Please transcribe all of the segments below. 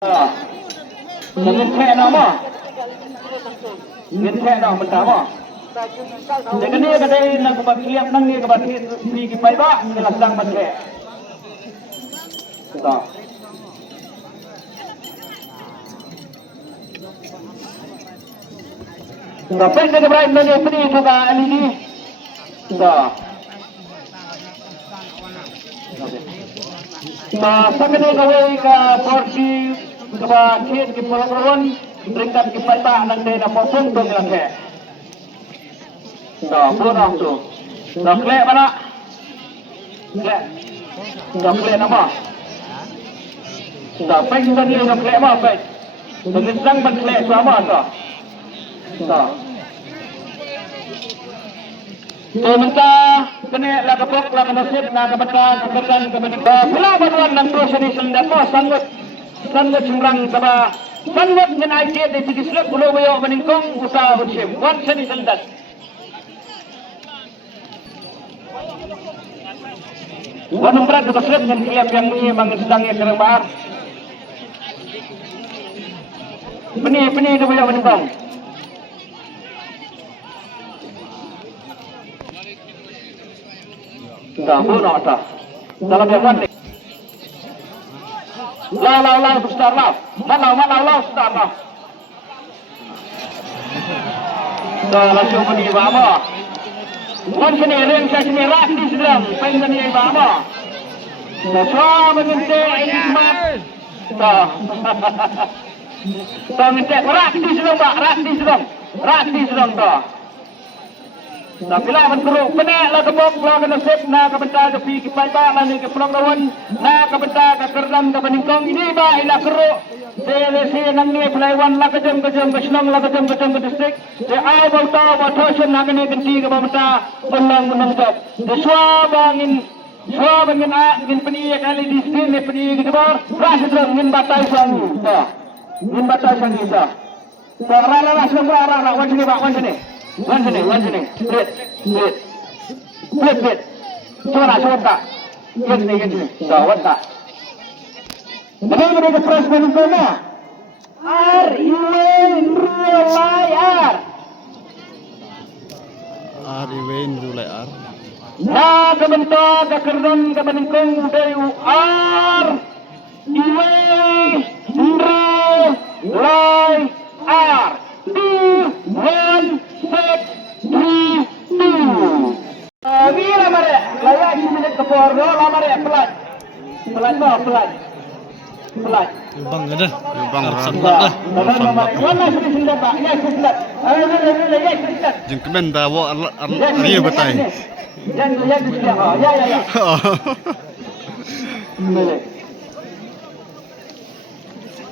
Ngin thẻ nào mà ngin thẻ nào mình trả mà để cái này cái đây là cái bát liệp năng này cái bát đi cái bay bạ cái là sang bát thẻ đó đó bên cái bãi này cái này juga ini đó nah sampai kawai ka porsi ka kit ki palawan ringkat ki pata nang de na popong to lang he da pura tu da kle mana kle da kle na ba da peng da ni da kle ma pe da ni sang ban kle sama da da to menta kene la kapok la kanasip na kabata kakerdan kabata pula banuan ng proseni senda ko sangot cimrang kaba sangot ngenai ke de tigislek ulo bayo meningkong usaha hutsim wan seni sendat wan umbrat tigislek ngen kiap yang ni mangen sedangnya kerang bahar peni do bayo meningkong dah bunuh dah dalam yang mana lau besar lau mana besar lau dah langsung pergi bapa wan sini ring saya sini rak di sedang pengen ni bapa dah semua mengente ini smart dah mengente rak di sedang pak rak di sedang dah nah bila berkeruk benar lah kebok lah kena sip nak kebentar ke pi kipai ba lah ni ke pulang rawan nak kebentar ke kerdam ke peningkong ini ba ila keruk de nang ni pelaiwan lah kejam ke senang lah kejam ke distrik de ai bau tau ba thosen nak ni genti ke bamta benang top de swabangin ngin peni kali di sini peni ke bor ras drang ngin batai sang dah ngin batai sang isa rara semua wan sini ba wan sini Split. Coba tak. Gini. Sawat tak. Ini press menunggunya. R-I-W-N-R. Nah, kebentuk kekerdan kebeningkong dari R-I-W-N-R. 2, 1, 6, 3, 2. Bila mare, layak sini ke porno, la mare pelat. Bang ada. Bang sempat dah. Mana sini sendat tak? Ya sendat. Ya sendat. Jengkemen dah wa ariya batai. Ya.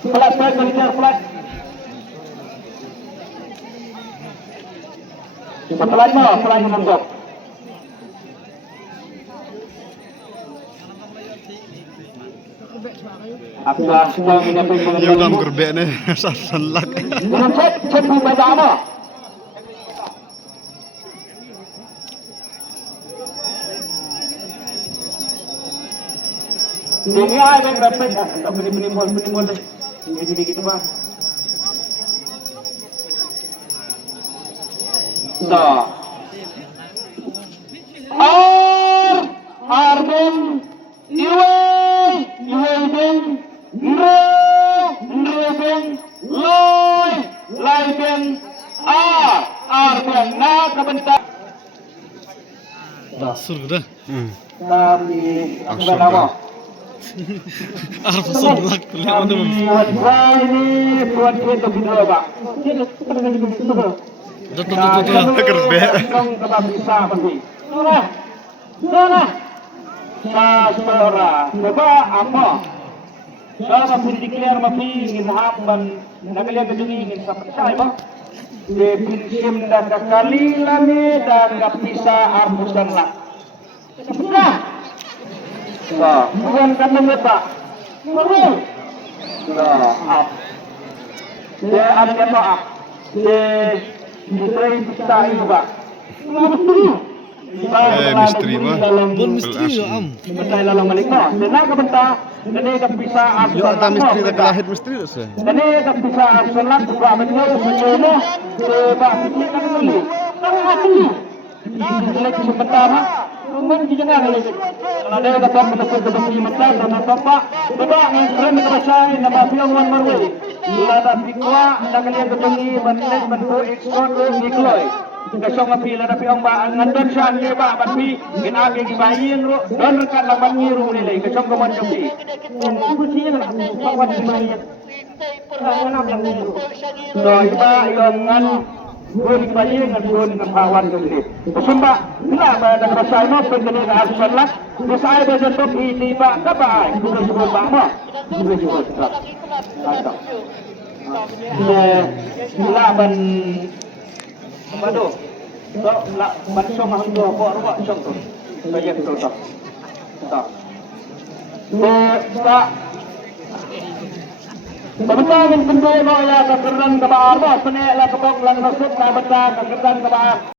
Pelat. Pelan menonggok. Apakah semua menyampaikan Yung dalam gerbek ni sanlak. Cek membaca apa? Ini ada yang dapat beni-beni deh. Ini gitu bah. Dah. Arben, Iwen, Nreben, Laiben, Arben, nak kebentar. Dah surga. Kami akan apa? Arab sanlak lihat mana bang. Ini buat kita video pak. Tuh gerbek. Kita bisa pergi. Sana. Saudara, coba apa? Saya mendeklar mafi ingin hamban, nakalian keduni ingin sampai saya bang. Definisi dan kali lami dan kapisa arbusan lah. Sudah. Bukan kami letak. Nah, dia ada maaf. Dia bisa ini pak. misteri mah. Bon misteri ya am. Bentai lalang balik no. Dena ka benta, dene ka bisa Yo ata misteri tak lahir misteri tu sah. dene ka bisa salat ba benyo sejono se ba pikir kan dulu. Kan asli. Lagi sebentar ha. Rumah di jangan lagi. Kalau ada kata menepuk ke bumi mata dan apa beba yang keren ke pasai nama film wan marwe. Ila da pikwa da kalian ketongi bandek bantu ekspor ke nikloi. Kasong api la da piong ba ngandon shan ke ba bapi ginage gi bayin ro don rekat la bangi ro ni lai kasong ko man jogi. Kursinya nak pawan di bayin. Perang apa ni? Doi ba yongan Guni bayi dengan guni dengan kawan gede. Sumba, bila ada kerasai no pengen ada asal lah. Bisa ada bentuk ini pak, apa? Bukan sebab bama, bukan sebab tak. Ada. Bila ban, apa tu? So, la ban som ham tu, kau ruak som tu. Saya tu tak. Tak. Tak. Sebentar yang kedua no ya kekeran kebaar, penek lah kebok lang nasib lah bentar kekeran kebaar.